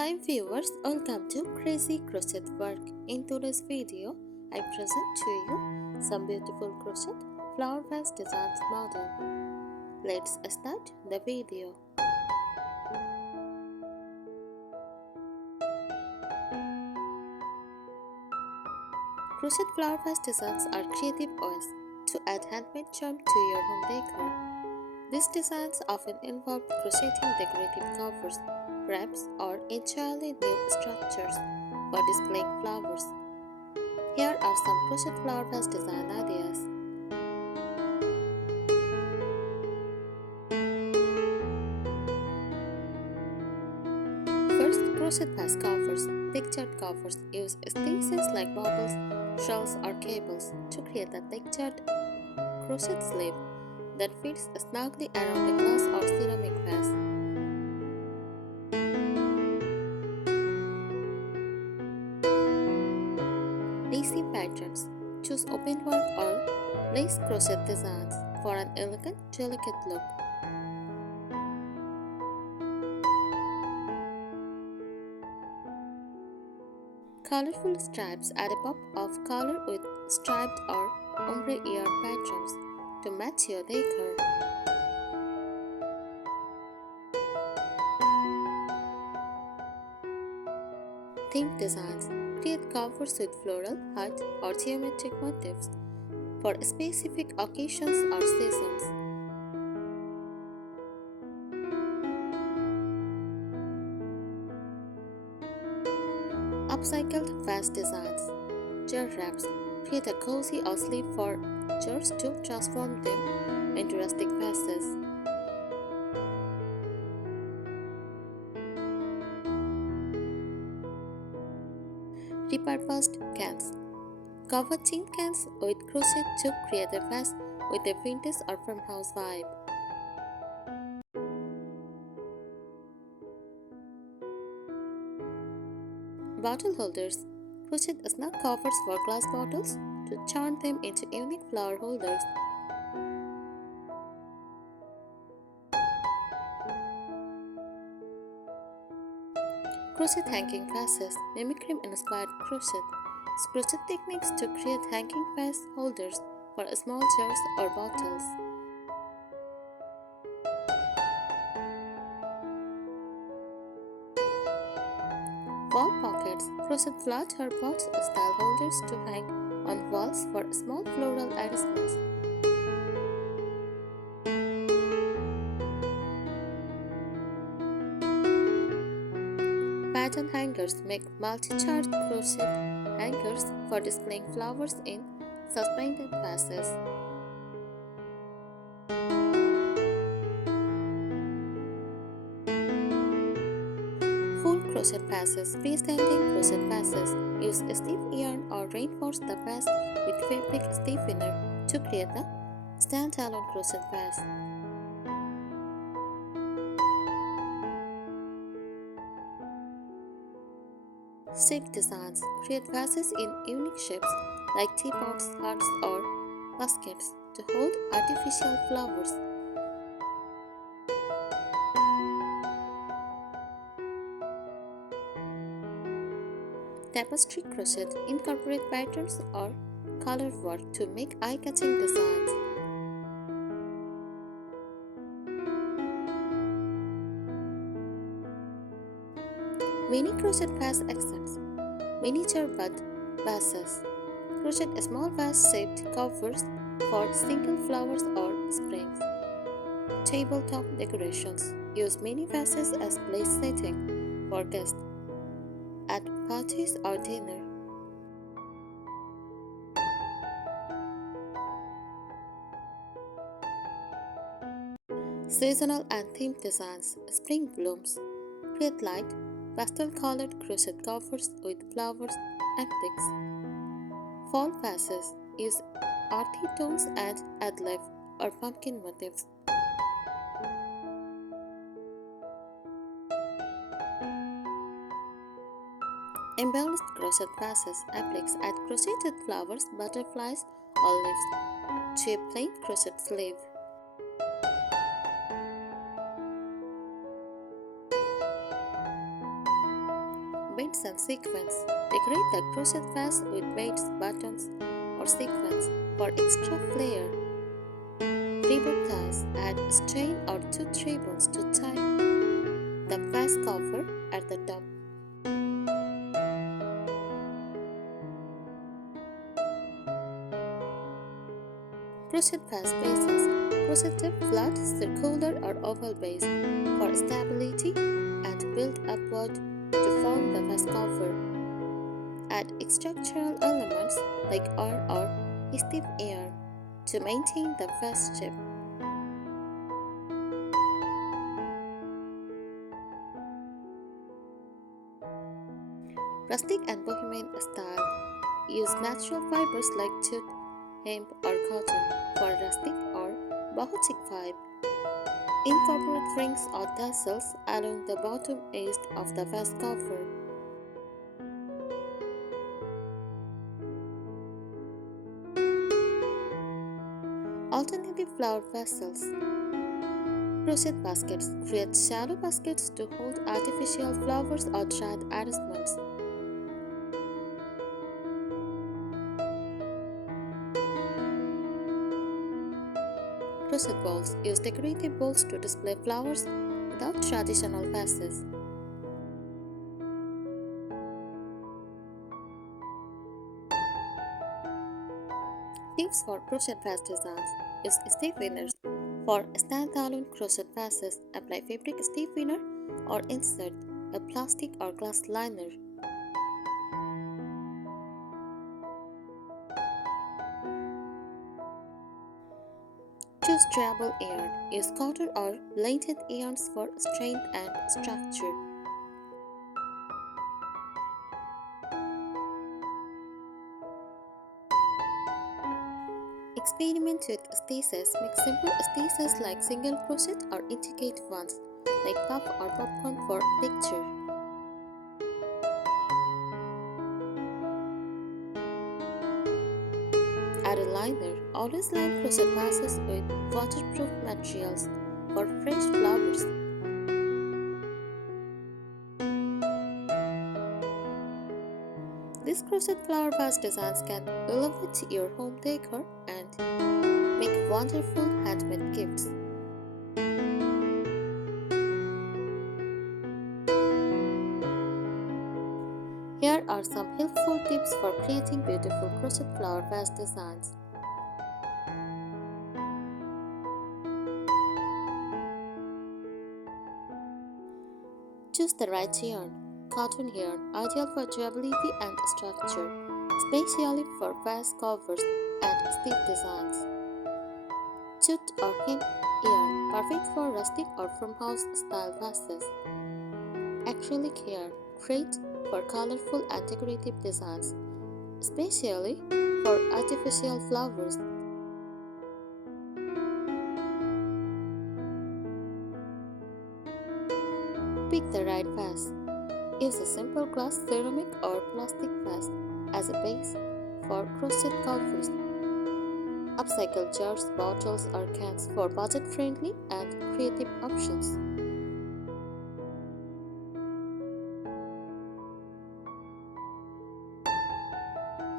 Hi viewers, welcome to Crazy Crochet Work. In today's video, I present to you some beautiful crochet flower vase designs model. Let's start the video. Crochet flower vase designs are creative ways to add handmade charm to your home decor. These designs often involve crocheting decorative covers, wraps, or entirely new structures for displaying flowers. Here are some crochet flower vase design ideas. First, crochet vase covers. Textured covers use spaces like bubbles, shells, or cables to create a textured crochet sleeve that fits snugly around a glass or ceramic vase. Lacy patterns. Choose openwork or lace crochet designs for an elegant, delicate look. Colorful stripes add a pop of color with striped or ombre yarn patterns to match your decor. Theme designs. Create covers with floral, heart, or geometric motifs for specific occasions or seasons. Upcycled vase designs. Jar wraps. Create a cozy or sleeve for jars to transform them into rustic vases. Repurposed cans. Cover tin cans with crochet to create a vase with a vintage or farmhouse vibe. Bottle holders. Crochet snack covers for glass bottles to turn them into unique flower holders. Crochet hanging vases. Mimicry-inspired crochet. Use crochet techniques to create hanging vase holders for small jars or bottles. Wall pockets. Crochet flat or box style holders to hang on walls for small floral arrangements. Pattern hangers. Make multi-charge crochet hangers for displaying flowers in suspended vases. Full crochet vases. Freestanding crochet vases. Use stiff yarn or reinforce the vase with fabric stiffener to create a standalone crochet vase. Shape designs. Create vases in unique shapes like teapots, hearts, or baskets to hold artificial flowers. Tapestry crochet. Incorporate patterns or color work to make eye-catching designs. Mini crochet vase accents. Miniature bud vases. Crochet small vase-shaped covers for single flowers or springs. Tabletop decorations. Use mini vases as place setting for guests at parties or dinner. Seasonal and themed designs. Spring blooms. Create light, pastel-colored crochet covers with flowers and bricks. Fall vases. Use earthy tones and add leaf or pumpkin motifs. Embellished crochet vases. Appliques add crocheted flowers, butterflies, or leaves to a plain crochet sleeve. beads and sequins. Decorate the crochet vase with beads, buttons, or sequins for extra flair. Ribbon ties. Add a string or 2 ribbons to tie the vase cover at the top. Crochet vase bases. Crochet a flat, circular, or oval base for stability and build upward to form the vase cover. Add structural elements like iron or stiff iron to maintain the vase shape. Rustic and bohemian style. Use natural fibers like jute, hemp, or cotton for rustic or bohotic vibe. Incorporate rings or tassels along the bottom edge of the vase cover. Alternative flower vessels. Crochet baskets. Create shallow baskets to hold artificial flowers or dried arrangements. Crochet bowls. Use decorative bowls to display flowers without traditional vases. Tips for crochet vase designs. Use stiffeners for standalone crochet vases. Apply fabric stiffener or insert a plastic or glass liner. Choose dryable yarn. Use cotton or blended yarns for strength and structure. Experiment with stitches. Make simple stitches like single crochet or intricate ones like puff or popcorn for texture. Add a liner. Always line crochet vases with waterproof materials for fresh flowers. These crochet flower vase designs can elevate your home decor and make wonderful handmade gifts. Here are some helpful tips for creating beautiful crochet flower vase designs. Choose the right yarn. Cotton yarn, ideal for durability and structure, especially for vase covers and stiff designs. Jute or hemp yarn, perfect for rustic or farmhouse style vases. Acrylic yarn, great for colorful and decorative designs, especially for artificial flowers. Pick the right vase. Use a simple glass, ceramic, or plastic vase as a base for crochet covers. Upcycled jars, bottles, or cans for budget-friendly and creative options.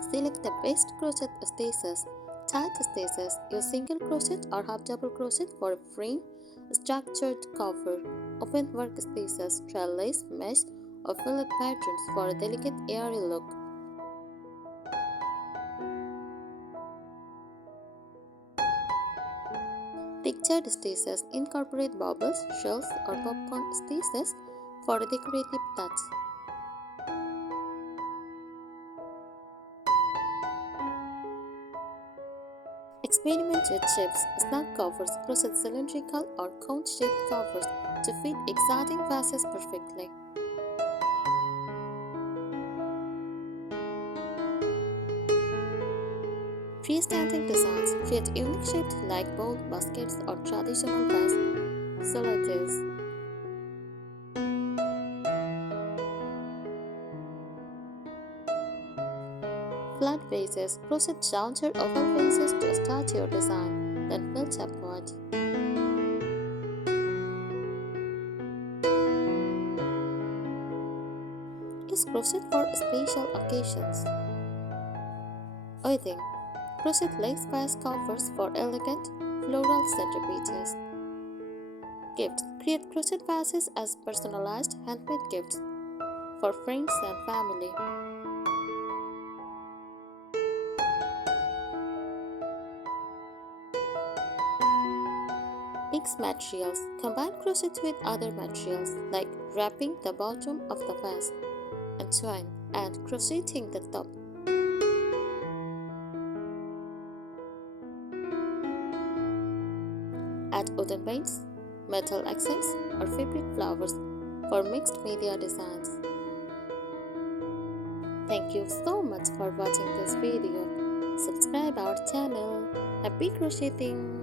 Select the best crochet stitches. Tight stitches. Use single crochet or half double crochet for a frame structured cover. Open work stitches, try lace, mesh, or fillet patterns for a delicate airy look. Textured stitches incorporate bubbles, shells, or popcorn stitches for a decorative touch. Experiment with shapes, snug covers, crochet cylindrical or cone-shaped covers to fit exciting vases perfectly. Freestanding designs create unique shapes like bowl, baskets, or traditional vase silhouettes. Flat vases. Crochet round or oval vases to start your design, then build upward. Use crochet for special occasions. Wedding. Crochet lace vase covers for elegant floral centerpieces. Gifts. Create crochet vases as personalized handmade gifts for friends and family. Mix materials. Combine crochet with other materials like wrapping the bottom of the vase and twine and crocheting the top. Add wooden paints, metal accents, or fabric flowers for mixed media designs. Thank you so much for watching this video. Subscribe our channel. Happy crocheting!